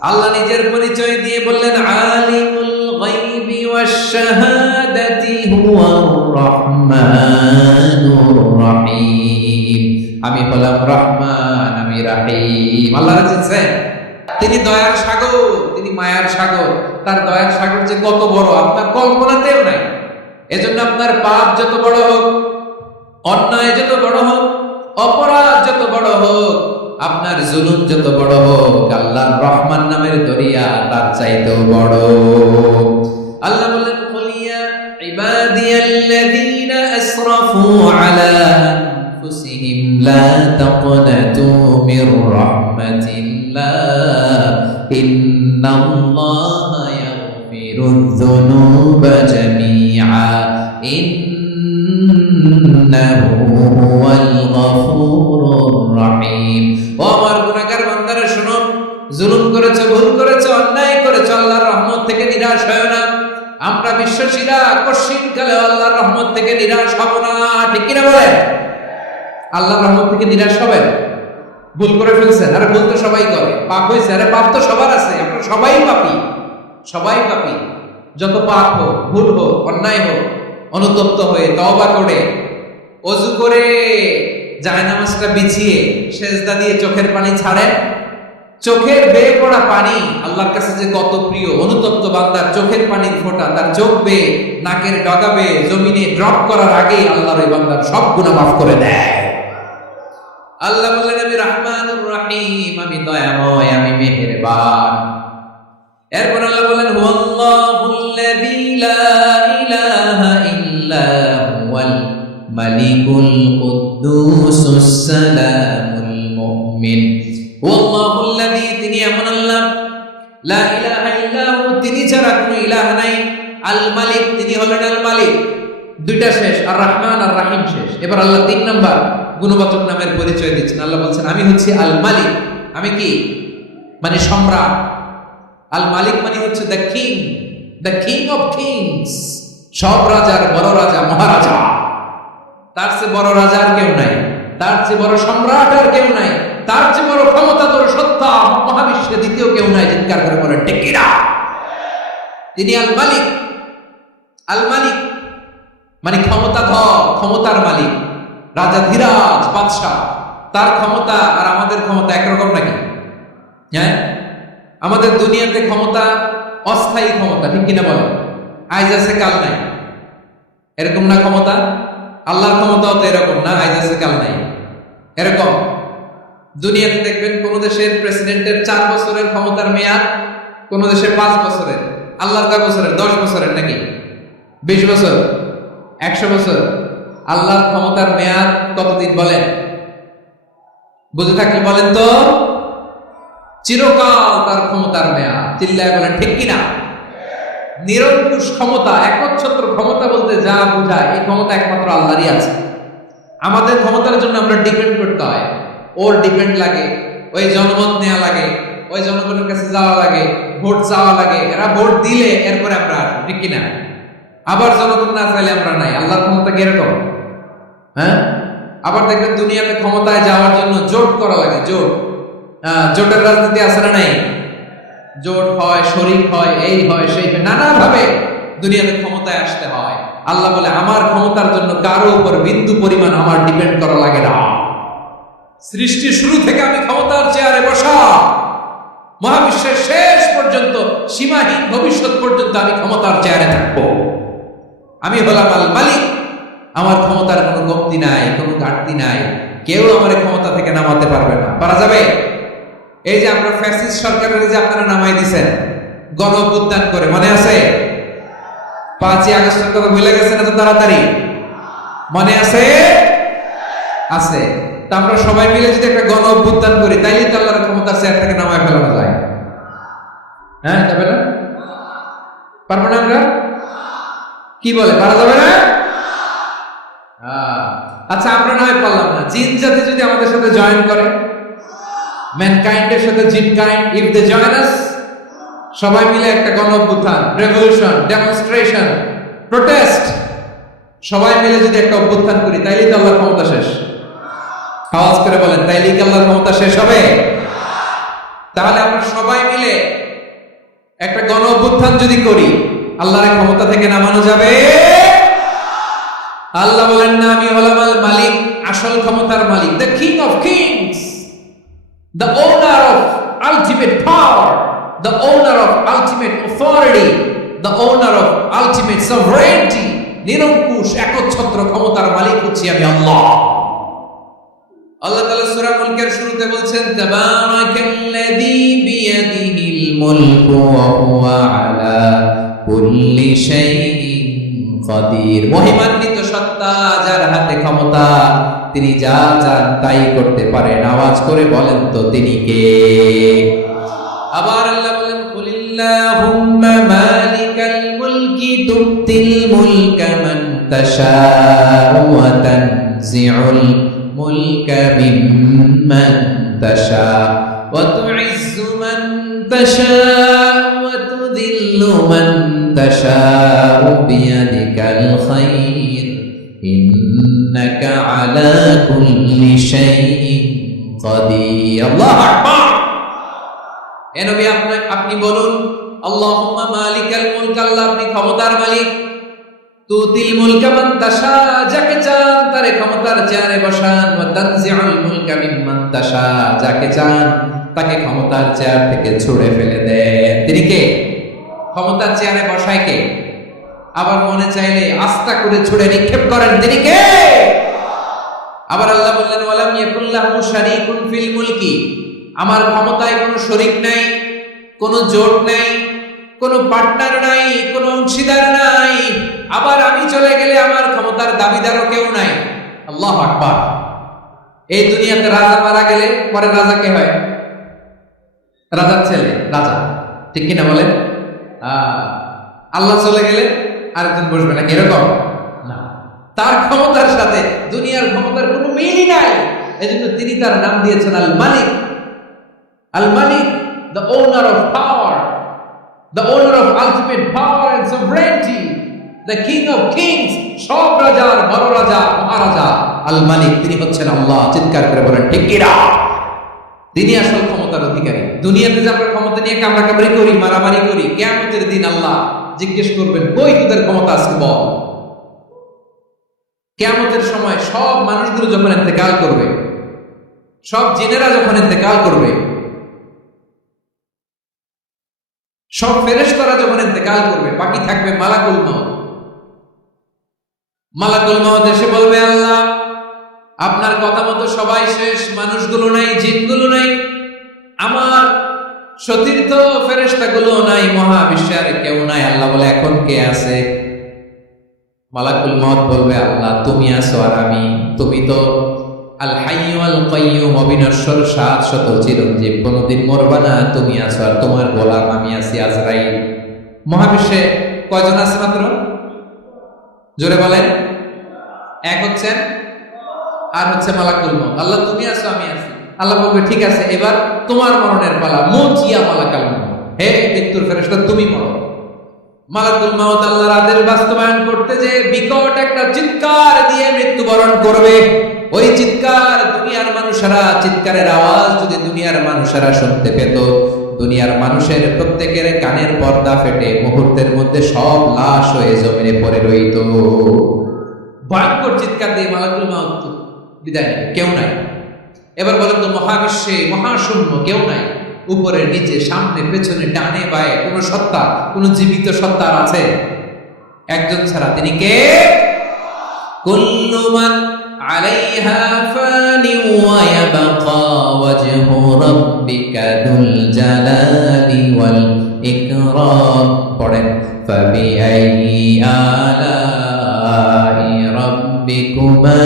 আল্লাহ নিজের পরিচয় দিয়ে বললেন আলিমুল গায়বি ওয়াশ শাহাদাতি হুয়ার রহমানুর রহিম। আমি হলাম রহমান, আমি রহিম। আল্লাহ চিনছেন? তিনি দয়ার সাগর, তিনি মায়ার সাগর। তার দয়ার সাগর যে কত বড় আপনার কল্পনাতেও নাই। এজন্য আপনার পাপ যত বড় হোক, অন্যায় যত বড় হোক, অপরাধ যত বড় হোক, আপনার জুলুম যত বড় হোক, আল্লাহর রহমান নামের দরিয়া তার চাইতেও বড়। আল্লাহ বলেন কুলিয়া ইবাদিয়াল্লাযীনা আসরাফু আলা আনফুসিহিম লা তাকনাতু মির রাহমাতিল্লাহ ইন্নাল্লাহা ইয়াগফিরুয যুনুবা জামিআ ইন্নাহু হুয়াল গফুরুর রহিম। ও আমার গুনাহগার বান্দারা শুনো, জুলুম করেছো, ভুল করেছো, অন্যায় করেছো, আল্লাহর রহমত থেকে নিরাশ হয় না। আমরা বিশ্বাসীরা কশিনকালে আল্লাহর রহমত থেকে নিরাশ হব না, ঠিক কি না বলেন? আল্লাহর রহমত থেকে নিরাশ হবেন? ভুল করে ফেলছেন, আরে ভুল তো সবাই করে। পাপ হয়েছে, আরে পাপ তো সবার আছে, আমরা সবাই পাপী, সবাই পাপী। যত পাপ হোক, ভুল হোক, অন্যায় হোক, অনুতপ্ত হয়ে তওবা করে ওযু করে জায়নামাজটা বিছিয়ে সেজদা দিয়ে চোখের পানি ছাড়েন। চোখের বেয়ে পড়া পানি আল্লাহর কাছে যে কত প্রিয়। অনুতপ্ত বান্দার চোখের পানির ফোঁটা তার চোখ বেয়ে, নাকের ডগা বেয়ে জমিনে ড্রপ করার আগেই আল্লাহর ওই বান্দার সব গুনাহ মাফ করে দেয়। আল্লাহ বললেন আমি রহমানুর রহিম, আমি দয়াময়, আমি মেহেরবান। এরপর আল্লাহ বলেন হুয়াল্লাহুল্লাযী লা ইলাহা ইল্লা হুয়াল মালিকুল কুদ্দুসুস সালামুল মুমিন। হুয়াল্লাহুল্লাযী, তিনি এমন আল্লাহ, লা ইলাহা ইল্লা হু, তিনি ছাড়া কোনো ইলাহ নাই। আল মালিক, তিনি হলেন আল মালিক। দুইটা শেষ, আর রহমান আর রহিম শেষ। এবার আল্লাহ তিন নাম্বার গুণবাচক নামের পরিচয় দিচ্ছেন। আল্লাহ বলছেন আমি হচ্ছি আল মালিক। আমি কি? মানে সম্রাট। আল মালিক মানে হচ্ছে দ্য কিং অফ কিংস। সব রাজার বড় রাজা, মহারাজা। তার চেয়ে বড় রাজা আর কেউ নাই, তার চেয়ে বড় সম্রাট আর কেউ নাই, তার চেয়ে বড় ক্ষমতাধর সত্তা মহাবিশ্বে দ্বিতীয় কেউ নাই। চিৎকার করে বলেন ঠিক কি না? তিনি আল মালিক। আল মালিক মানে ক্ষমতাধর, ক্ষমতার মালিক, রাজা ধীরাজ, বাদশাহ। তার ক্ষমতা আর আমাদের ক্ষমতা একরকম নাকি? হ্যাঁ, আমাদের দুনিয়াতে ক্ষমতা অস্থায়ী ক্ষমতা, ঠিক কিনা বলেন? আইজ আছে কাল নাই, এরকম না ক্ষমতা? আল্লাহর ক্ষমতাও তো এরকম না, আইজ আছে কাল নাই এরকম। দুনিয়াতে দেখবেন কোন দেশের প্রেসিডেন্টের 4 বছরের ক্ষমতার মেয়াদ, কোন দেশের 5 বছরের। আল্লাহর কয় বছরের? 10 বছরের নাকি 20 বছর, 100 বছর। আল্লাহর ক্ষমতার মেয়াদ কতদিন বলেন? বুঝে থাকলে বলেন তো। চিরকাল তার ক্ষমতার মেয়াদ। চিল্লায় বলেন ঠিক কিনা? নিরঙ্কুশ ক্ষমতা, একচ্ছত্র ক্ষমতা বলতে যা বোঝায়, এই ক্ষমতা একমাত্র আল্লাহরই আছে। আমাদের ক্ষমতার জন্য আমরা ডিপেন্ড করতে হয়, ওর ডিপেন্ড লাগে, ওই জনমত নেওয়া লাগে, ওই জনগণের কাছে যাওয়া লাগে, ভোট চাওয়া লাগে। এরা ভোট দিলে এরপরে আমরা আসবো, ঠিক কিনা? আবার জনগণ না চাইলে আমরা নাই। আল্লাহর ক্ষমতা কি এরকম? হ্যাঁ। আবার দেখবেন দুনিয়াতে ক্ষমতায় যাওয়ার জন্য জোট করা লাগে, জোট। জোটের রাজনীতি আছে না নাই? জোট হয়, শরীক হয়, এই হয়, সেই হয়, নানা ভাবে দুনিয়াতে ক্ষমতায় আসতে হয়। আল্লাহ বলে আমার ক্ষমতার জন্য কারো উপর বিন্দু পরিমাণ আমার ডিপেন্ড করা লাগে না। সৃষ্টির শুরু থেকে আমি ক্ষমতার চেয়ারে বসা, মহাবিশ্বের শেষ পর্যন্ত, সীমাহীন ভবিষ্যৎ পর্যন্ত আমি ক্ষমতার চেয়ারে থাকবো। আমি হলাম আল মালিক। আমার ক্ষমতার কোনো কমতি নাই, কোনো ঘাটতি নাই। কেউ আমার ক্ষমতা থেকে নামাতে পারবে না। পারা যাবে? এই যে আমরা ফ্যাসিস্ট সরকারের যে আপনারা নামাই দিয়েছেন গণ অভ্যুত্থান করে, মনে আছে? 5ই আগস্টের কথা ভুলে গেছেন এত তাড়াতাড়ি? মনে আছে? আছে। তা আমরা সবাই মিলে যদি একটা গণ অভ্যুত্থান করি, তাইলে তো আল্লাহর ক্ষমতার চেয়ার থেকে নামায় ফেলানো যায়। হ্যাঁ, যাবে না? পারবো না আমরা? কি বলে, পারা যাবে না? আচ্ছা, আমরা না হয় পারলাম না, জিন জাতি যদি আমাদের সাথে জয়েন করে, ম্যানকাইন্ডের সাথে জিনকাইন্ড, ইফ দে জয়েন আস, সবাই মিলে একটা গণ অভ্যুত্থান, রেভলিউশন, ডেমনস্ট্রেশন, প্রোটেস্ট, সবাই মিলে যদি একটা অভ্যুত্থান করি, তাইলেই তো আল্লাহর ক্ষমতা শেষ। আওয়াজ করে বলেন, তাইলেই কি আল্লাহর ক্ষমতা শেষ হবে? তাহলে আমরা সবাই মিলে একটা গণ অভ্যুত্থান যদি করি, আল্লাহর ক্ষমতা থেকে নামানো যাবে? আল্লাহ বলেন না, আমি হলাম আল মালিক, আসল ক্ষমতার মালিক, the king of kings, the owner of ultimate power, the owner of ultimate authority, the owner of ultimate sovereignty. নিরঙ্কুশ একচ্ছত্র ক্ষমতার মালিক হচ্ছি আমি আল্লাহ। আল্লাহ তাআলা সূরা মুলকের শুরুতে বলছেন, তাবারাকাল্লাযী বিয়াদিহিল মুলকু ওয়া হুয়া আলা কুল্লি শাইইন কাদির। মহিমান্বিত সত্তা, যার হাতে ক্ষমতা, তিনি যা চান তাই করতে পারেন। আওয়াজ করে বলেন তো তিনি কে? আবার আল্লাহ বলেন, কুলিল্লাহুম্মা মালিকাল মুলকি তুতিল মুলকা মান তাশাউ ওয়া তানজিউল মুলকা মিম্মান তাশাউ ওয়া তুইজ্জু মান তাশাউ ওয়া তুযিল্লু মান তাশাউ বিয়াদিকাল খায়র ইন্নাকা আলা কুল্লি শাইইন কাদির। আল্লাহু আকবার। এ নবী, আপনি বলুন, আল্লাহুম্মা মালিকাল মুলক, আল্লাহ আপনি ক্ষমতার মালিক, তুতিল মুলকা মান তাশা, যাকে চান তারে ক্ষমতার চেয়ারে বসান, ওয়া তানজিউল মুলকা মিম্মান তাশা, যাকে চান তাকে ক্ষমতার চেয়ার থেকে ছুঁড়ে ফেলে দেন। তিনি কে? ক্ষমতার চেয়ারে বসায় কে? আবার মনে চাইলে আস্থা করে ছুঁড়ে নিক্ষেপ করেন, তিনি কে? আবার আল্লাহ বললেন, ওয়ালাম ইয়াকুল্লাহু শারীকুন ফিল মুলকি, আমার ক্ষমতায় কোনো শরীক নাই, কোনো জোট নাই, কোনো পার্টনার নাই, কোনো অংশীদার নাই। আবার আমি চলে গেলে আমার ক্ষমতার দাবিদারও কেউ নাই। আল্লাহু আকবার। এই দুনিয়াতে রাজা মারা গেলে পরে রাজা কে হয়? রাজার ছেলে রাজা, ঠিক কিনা বলেন? আল্লাহ চলে গেলে আরেকজন বসবে না, এরকম না। তার ক্ষমতার সাথে দুনিয়ার ক্ষমতার কোনো মিলই নাই। এজন্য তিনি তার নাম দিয়েছেন আল মালিক। আল মালিক, the owner of power, the owner of ultimate power and sovereignty, the king of kings, সব রাজার বড় রাজা, মহারাজা আল মালিক, তিনি হচ্ছেন আল্লাহ। চিৎকার করে বলেন ঠিক কিনা? তিনি আসল ক্ষমতার অধিকারী। দুনিয়াতে যে আমরা ক্ষমতা নিয়ে কামড়াকামড়ি করি, মারামারি করি, কিয়ামতের দিন আল্লাহ জিজ্ঞেস করবেন, কই তোদের ক্ষমতা আজকে বল? কিয়ামতের সময় সব মানুষগুলো যখন ইন্তেকাল করবে, সব জিনেরা যখন ইন্তেকাল করবে, সব ফেরেশতারা যখন ইন্তেকাল করবে, বাকি থাকবে মালাকুল মাউত। মালাকুল মাউত এসে বলবে, আল্লাহ আপনার কথা মতো সবাই শেষ, মানুষগুলো নাই, জিনগুলো নাই, আমার সতীর্থ ফেরেশতাগুলো নাই, মহাবিশ্বে আর কেউ নাই। আল্লাহ বলে, এখন কে আছে? মালাকুল মাউত বলবে, আল্লাহ তুমি আছো আর আমি। তুমি তো আল হাইয়্যু আল কাইয়্যুম, অবিনশ্বর, শাশ্বত, চিরঞ্জীব, কোনদিন মরবা না। তুমি আছো আর তোমার গোলাম আমি আছি আজরাইল। মহাবিশ্বে কয়জন আছে মাত্র? জোরে বলেন। এক হচ্ছেন আর হচ্ছে মালাকুল মাউত। আল্লাহ তুমি আছো আমি আছি। আল্লাহ বলবে, ঠিক আছে, এবার তোমার মরণের পালা। মুতিয়া মালাকুল মাউত, হে মৃত্যুর ফেরেশতা তুমি মরো। মালাকুল মাউত আল্লাহর আদেশ বাস্তবায়ন করতে যে বিকট একটা চিৎকার দিয়ে মৃত্যুবরণ করবে। ওই চিৎকার দুনিয়ার মানুষেরা, চিৎকারের আওয়াজ যদি দুনিয়ার মানুষেরা শুনতে পেত, দুনিয়ার মানুষের প্রত্যেকের কানের পর্দা ফেটে মুহূর্তের মধ্যে সব লাশ হয়ে জমিনে পড়ে রইত। ভয়ঙ্কর চিৎকার দিয়ে মালাকুল মাউত বিদায় নেবে, কেউ নাই। এবার বলেন তো, মহাবিশ্বে মহাশূন্য, কেউ নাই। উপরে নিচে, সামনে পেছনে, ডানে বায়ে কোন সত্তা, কোন জীবিত সত্তা আছে? একজন ছাড়া, তিনি কে? কুল্লু মান আলাইহা ফানি ওয়া ইয়াবকা ওয়াজহু রাব্বিকা যুল জালালি ওয়াল ইকরাম। পড়েন, ফাবিআইয়ি আলাই রাব্বিকুমা